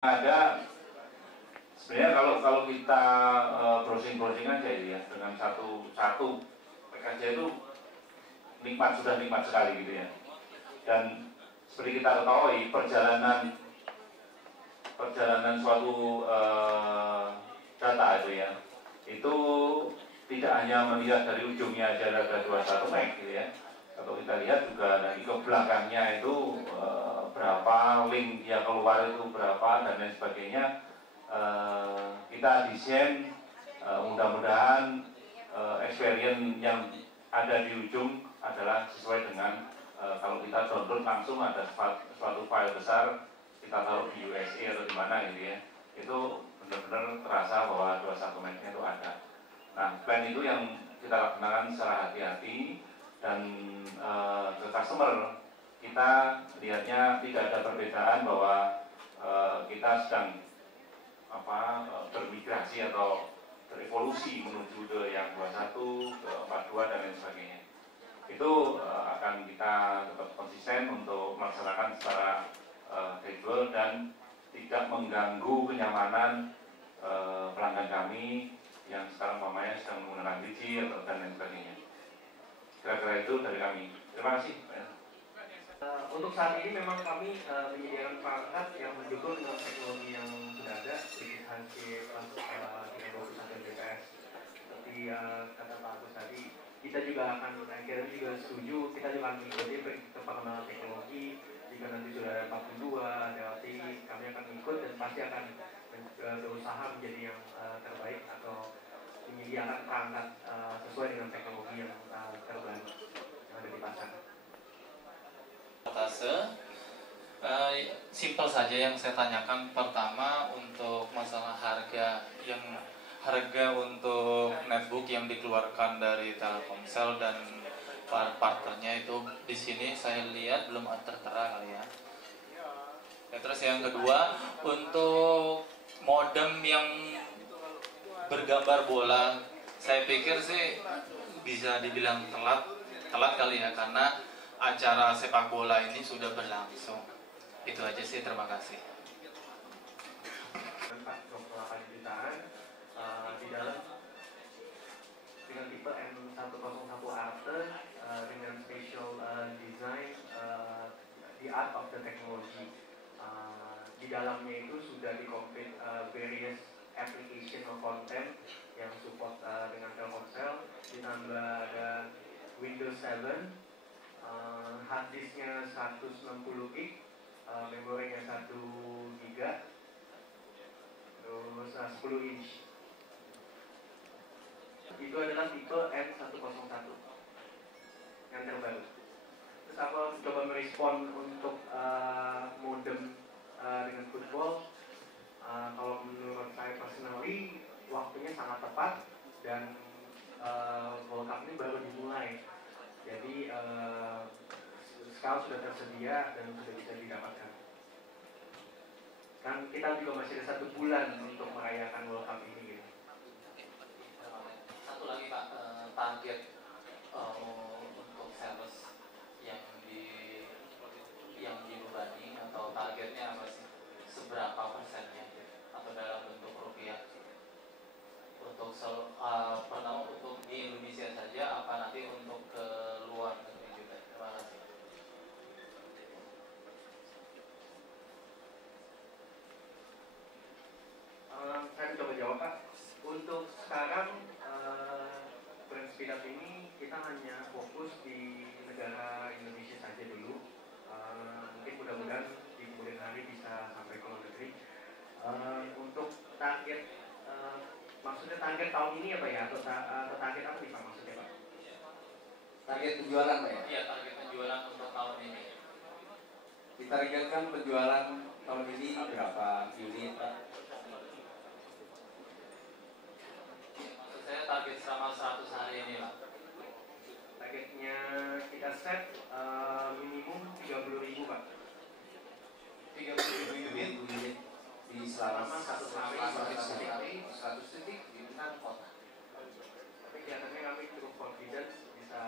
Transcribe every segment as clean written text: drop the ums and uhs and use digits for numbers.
Ada sebenarnya kalau kita browsing aja ya dengan satu PKJ itu sudah nikmat sekali gitu ya. Dan seperti kita ketahui perjalanan suatu data itu ya, itu tidak hanya melihat dari ujungnya aja ada 21 MB gitu ya. Kalau kita lihat juga dari ke belakangnya itu berapa link dia keluar itu berapa dan lain sebagainya. Kita desain mudah-mudahan experience yang ada di ujung adalah sesuai dengan kalau kita download langsung ada suatu file besar kita taruh di USA atau di mana gitu ya, itu benar-benar terasa bahwa 21 MB itu ada. Nah, plan itu yang kita laksanakan secara hati-hati dan ke customer kita lihatnya tidak ada perbedaan bahwa kita sedang bermigrasi atau berevolusi menuju ke yang 21, ke 42 dan lain sebagainya. Itu akan kita tetap konsisten untuk melaksanakan secara gradual dan tidak mengganggu kenyamanan pelanggan kami yang sekarang mamanya sedang menggunakan 3G atau dan lain sebagainya. Kira-kira itu dari kami. Terima kasih. Untuk saat ini memang kami menyediakan perangkat yang mendukung dengan teknologi yang sudah ada, seperti Hansip, Kinebox dan GPS. Seperti kata Pak Agus tadi, kita juga akan, akhirnya juga setuju, kita juga akan mengikuti perkembangan teknologi. Jika nanti sudah ada 42, ada LTE, kami akan ikut dan pasti akan berusaha menjadi yang terbaik atau menyediakan perangkat sesuai dengan teknologi yang terbaru yang ada di pasar. Simpel saja yang saya tanyakan. Pertama, untuk masalah harga untuk netbook yang dikeluarkan dari Telkomsel dan partnernya itu di sini saya lihat belum tertera kali ya. Terus yang kedua, untuk modem yang bergambar bola, saya pikir sih bisa dibilang telat kali ya, karena acara sepak bola ini sudah berlangsung. Itu aja sih, terima kasih. 28 jutaan di dalam dengan tipe M101 Arte dengan special design the art of the technology. Di dalamnya itu sudah di-complete various application or content yang support dengan Telkomsel, ditambah ada Windows 7, hard disknya 160 GB, memorinya 1 GB, terus 10 inch. Itu adalah tipe M101 yang terbaru. Terus aku coba merespon untuk modem dengan football. Kalau menurut saya personally, waktunya sangat tepat dan World Cup ini baru dimulai. Jadi sekarang sudah tersedia dan sudah bisa didapatkan. Kan kita juga masih ada 1 bulan untuk merayakan World Cup ini gitu. Satu lagi Pak, target untuk sales yang dibebani atau targetnya apa sih? Seberapa persennya atau dalam bentuk rupiah? Untuk pertama untuk di Indonesia saja, apa nanti untuk ke luar negeri juga? Terima kasih. Saya coba jawab Pak. Untuk sekarang brand Speedup ini kita hanya fokus di negara Indonesia saja dulu. Mungkin mudah-mudahan di kemudian hari bisa sampai ke luar negeri. Untuk target maksudnya target tahun ini ya Pak ya, atau target apa nih Pak maksudnya Pak? Target penjualan Pak ya? Iya, target penjualan untuk tahun ini. Ditargetkan penjualan tahun ini berapa unit Pak? Maksud saya target selama 100 hari ini Pak. Targetnya kita set minimum 30.000 Pak. 30.000 unit Di selama 100 hari 100 titik di 6 kota. Tapi kelihatannya kami cukup confident bisa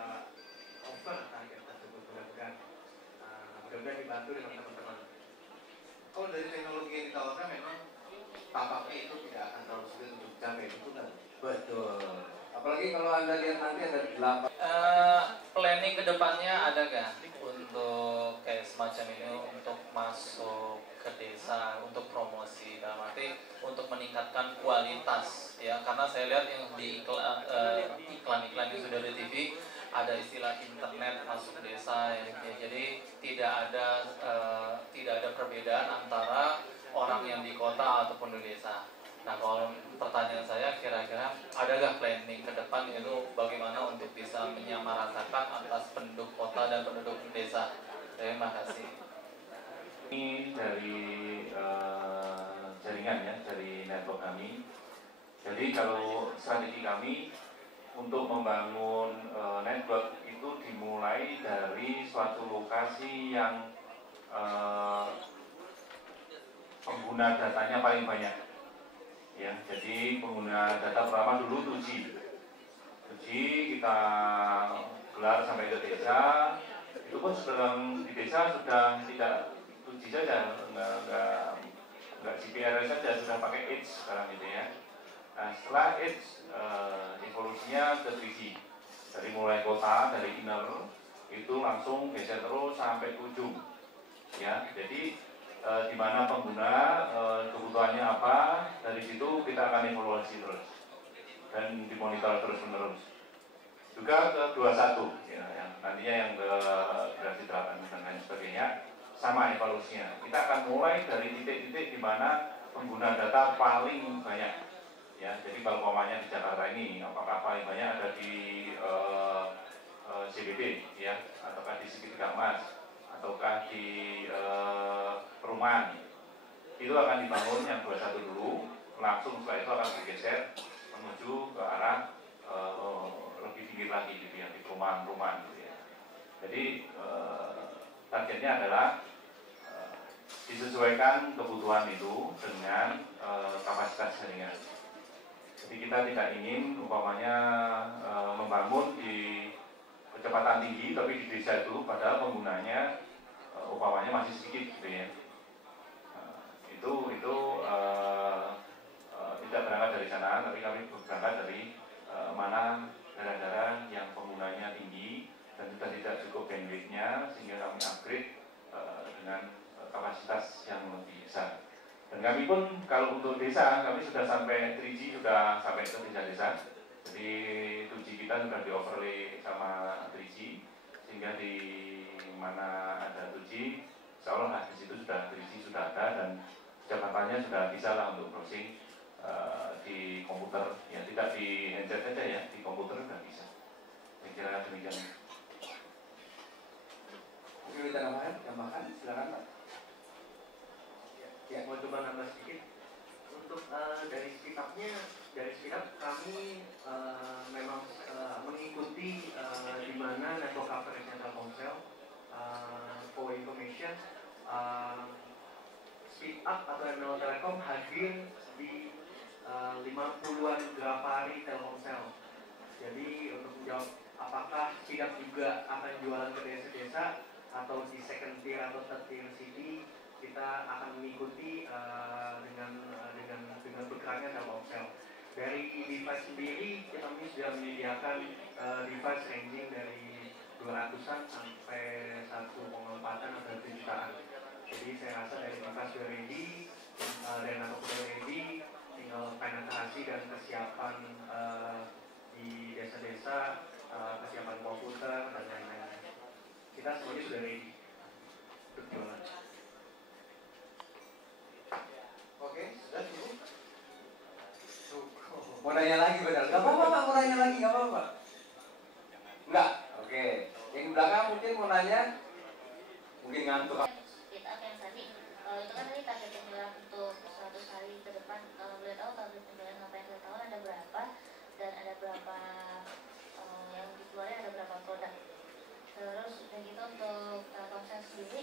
over target tersebut mudah-mudahan. Mudah-mudahan dibantu dengan teman-teman. Kalau dari teknologi yang ditawarkan memang Betul. Apalagi kalau Anda lihat nanti ada 8. Planning kedepannya ada nggak untuk kayak semacam ini untuk masuk ke desa untuk promosi dalam arti untuk meningkatkan kualitas ya, karena saya lihat yang di iklan-iklan yang sudah di TV ada istilah internet masuk desa ya, jadi tidak ada perbedaan antara orang yang di kota ataupun di desa. Nah, kalau pertanyaan saya kira-kira adakah planning ke depan itu bagaimana untuk bisa menyamaratakan atas penduduk kota dan penduduk desa? Terima kasih. Ini dari jaringan ya, dari network kami. Jadi kalau strategi kami untuk membangun network itu dimulai dari suatu lokasi yang pengguna datanya paling banyak. Ya, jadi pengguna data pertama dulu 2G. 2G kita gelar sampai ke desa. Itu pun sedang di desa sudah tidak 2G saja, enggak GPRS saja, sudah pakai Edge sekarang gitu ya. Nah, setelah Edge evolusinya ke 3G. Dari mulai kota, dari inner itu langsung geser terus sampai ke ujung. Ya, jadi di mana pengguna kebutuhannya apa, dari situ kita akan evaluasi terus dan dimonitor terus menerus. Juga ke 21 ya, yang nantinya yang ke generasi 8 dan lain sebagainya sama evaluasinya. Kita akan mulai dari titik-titik di mana pengguna data paling banyak. Ya, jadi kalau umpamanya di Jakarta ini, apakah paling banyak ada di CBD ya, ataukah di Segitiga Emas, ataukah di perumahan, itu akan dibangun yang 21 dulu, langsung setelah itu akan bergeser menuju ke arah lebih tinggi lagi gitu ya, di perumahan-perumahan gitu ya. Jadi targetnya adalah disesuaikan kebutuhan itu dengan kapasitas jaringan. Jadi kita tidak ingin umpamanya membangun di kecepatan tinggi tapi di desa itu padahal penggunanya umpamanya masih sedikit gitu ya. Itu tidak berangkat dari sana, tapi kami berangkat dari mana daerah-daerah yang penggunanya tinggi dan sudah tidak cukup bandwidth-nya sehingga kami upgrade dengan kapasitas yang lebih besar. Dan kami pun kalau untuk desa kami sudah sampai 3G, sudah sampai ke desa-desa. Jadi 2G kita sudah di overlay sama 3G sehingga di mana ada 2G, insya Allah di situ sudah 3G sudah ada dan kecepatannya sudah bisa lah untuk browsing di komputer, ya tidak di handset saja ya, di komputer sudah bisa. Saya kira demikian. Mungkin kita tambahkan, silakan Pak. Ya, mau coba nambah sedikit. Untuk dari speedup kami memang mengikuti di mana network coverage Telkomsel. For information, speedup atau MNO Telekom hadir di 50-an Grapari Telkomsel. Jadi untuk menjawab apakah speedup juga akan jualan ke desa-desa atau di second tier atau third tier city, kita akan mengikuti dengan bergeraknya Telkomsel. Dari device sendiri kami sudah menyediakan device ranging dari 200-an sampai 1,4-an atau 1 jutaan. Jadi saya rasa dari device sudah ready, dan atau sudah ready, tinggal penetrasi dan kesiapan di desa-desa, kesiapan komputer dan lain-lain. Kita semuanya sudah ready untuk jualan. Oke, sudah cukup. Mau nanya lagi benar? Gak apa-apa Pak, mau nanya lagi, gak apa-apa. Enggak? Oke. Yang di belakang mungkin mau nanya, mungkin ngantuk. Speedup yang tadi, itu kan tadi target penjualan untuk 100 hari ke depan. Kalau boleh tahu target penjualan sampai akhir tahun ada berapa dan ada berapa yang dikeluarkan, ada berapa produk. Terus udah gitu untuk Telkomsel sendiri,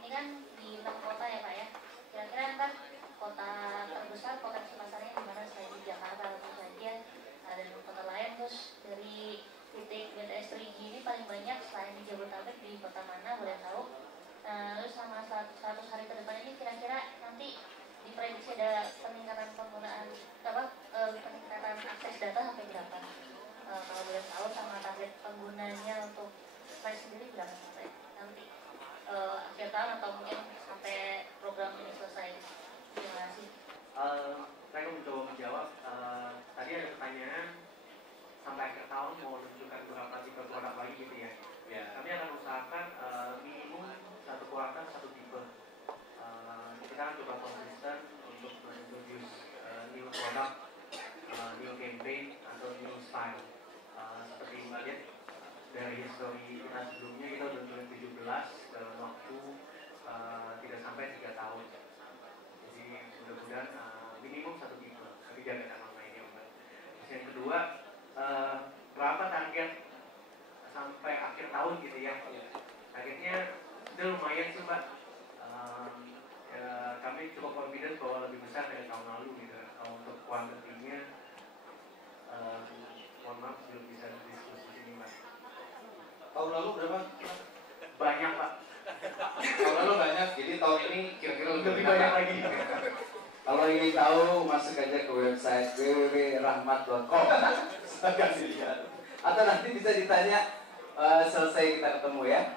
ini kan di 6 kota ya Pak ya. Kira-kira ntar kota terbesar, kota pasarnya di mana selain di Jakarta tentu saja, ada kota lain. Terus dari titik BTS 3G ini paling banyak selain di Jabodetabek di kota mana boleh tahu? Terus selama 100 hari ke depan ini kira-kira cukup confident bahwa lebih besar dari tahun lalu gitu. Kalau untuk kuantitinya, mohon maaf belum bisa diskusi di sini Pak. Tahun lalu berapa? Banyak Pak. Tahun lalu banyak, jadi tahun ini kira-kira Lebih banyak lagi. Kalau ingin tahu, masuk aja ke website www.rahmat.com. Kasih lihat. Atau nanti bisa ditanya selesai kita ketemu ya.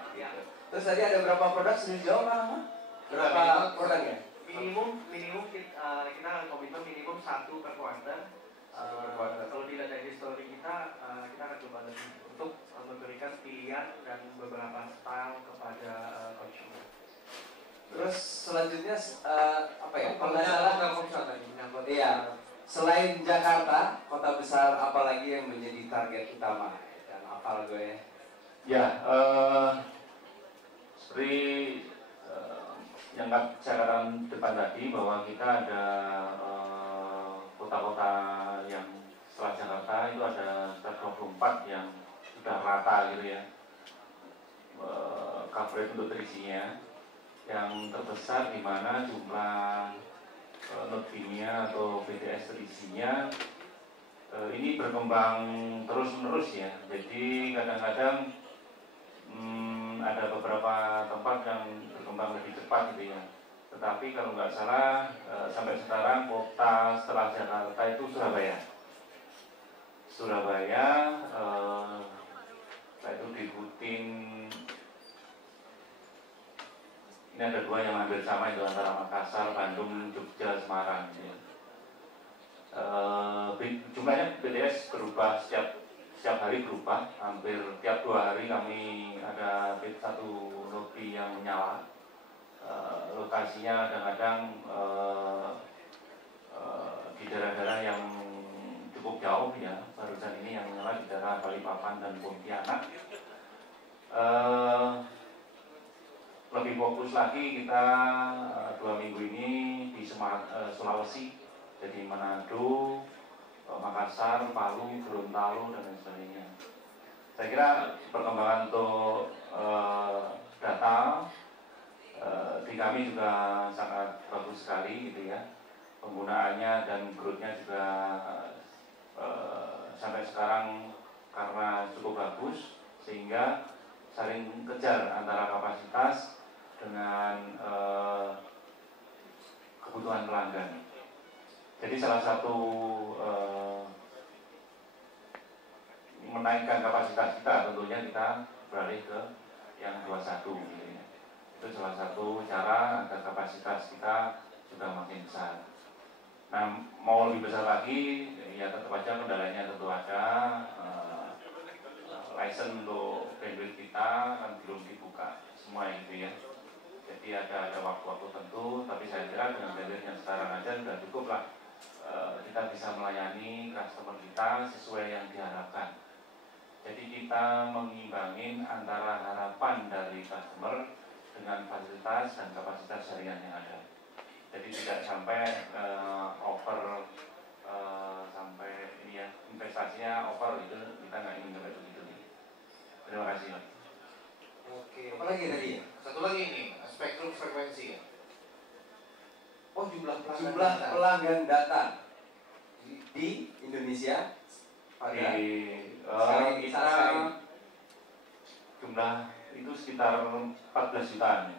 Terus tadi ada berapa produk sudah dijawab Mas? Berapa produk ya? Minimum kita komitmen minimum 1 per quarter. Kalau dilihat dari story kita akan coba lebih untuk memberikan pilihan dan beberapa style kepada consumer. Terus selanjutnya apa ya? Iya. Selain Jakarta, kota besar apalagi yang menjadi target utama? Dan apal gue ya? Ya, seperti yang saya katakan depan tadi bahwa kita ada kota-kota yang setelah Jakarta itu ada 24 yang sudah rata gitu ya, coverage untuk terisinya. Yang terbesar di mana jumlah notbimnya atau BTS terisinya ini berkembang terus-menerus ya. Jadi kadang-kadang ada beberapa tempat yang berkembang lebih cepat gitu ya. Tetapi kalau nggak salah sampai sekarang kota setelah Jakarta itu Surabaya. Itu diikutin. Ini ada 2 yang hampir sama, itu antara Makassar, Bandung, Jogja, Semarang. Ya. Jumlahnya BTS berubah setiap hari berubah, hampir tiap 2 hari kami ada satu lobi yang menyala. Lokasinya kadang-kadang di daerah-daerah yang cukup jauh ya. Barusan ini yang menyala di daerah Balikpapan dan Pontianak. Lebih fokus lagi kita 2 minggu ini di Sulawesi, jadi Manado, Makassar, Palu, Gorontalo dan lain sebagainya. Saya kira perkembangan untuk data di kami juga sangat bagus sekali gitu ya. Penggunaannya dan growth-nya juga sampai sekarang karena cukup bagus sehingga saling kejar antara kapasitas dengan kebutuhan pelanggan. Jadi salah satu menaikkan kapasitas kita tentunya kita beralih ke yang 21 gitu ya. Itu salah satu cara agar kapasitas kita juga makin besar. Nah, mau lebih besar lagi ya tetap aja kendalanya tentu ada. License untuk bandwidth kita kan belum dibuka semua gitu ya. Jadi ada waktu-waktu tentu, tapi saya kira dengan bandwidth yang sekarang aja sudah cukup lah. Kita bisa melayani customer kita sesuai yang diharapkan. Jadi kita mengimbangin antara harapan dari customer dengan fasilitas dan kapasitas jaringan yang ada. Jadi tidak sampai over sampai ini ya, investasinya over itu kita nggak ingin sampai begitu. Terima kasih. Oke, apa lagi tadi ya? Satu lagi ini, spektrum frekuensi ya. Oh, jumlah pelanggan data di Indonesia pada kita jumlah itu sekitar 14 jutaan.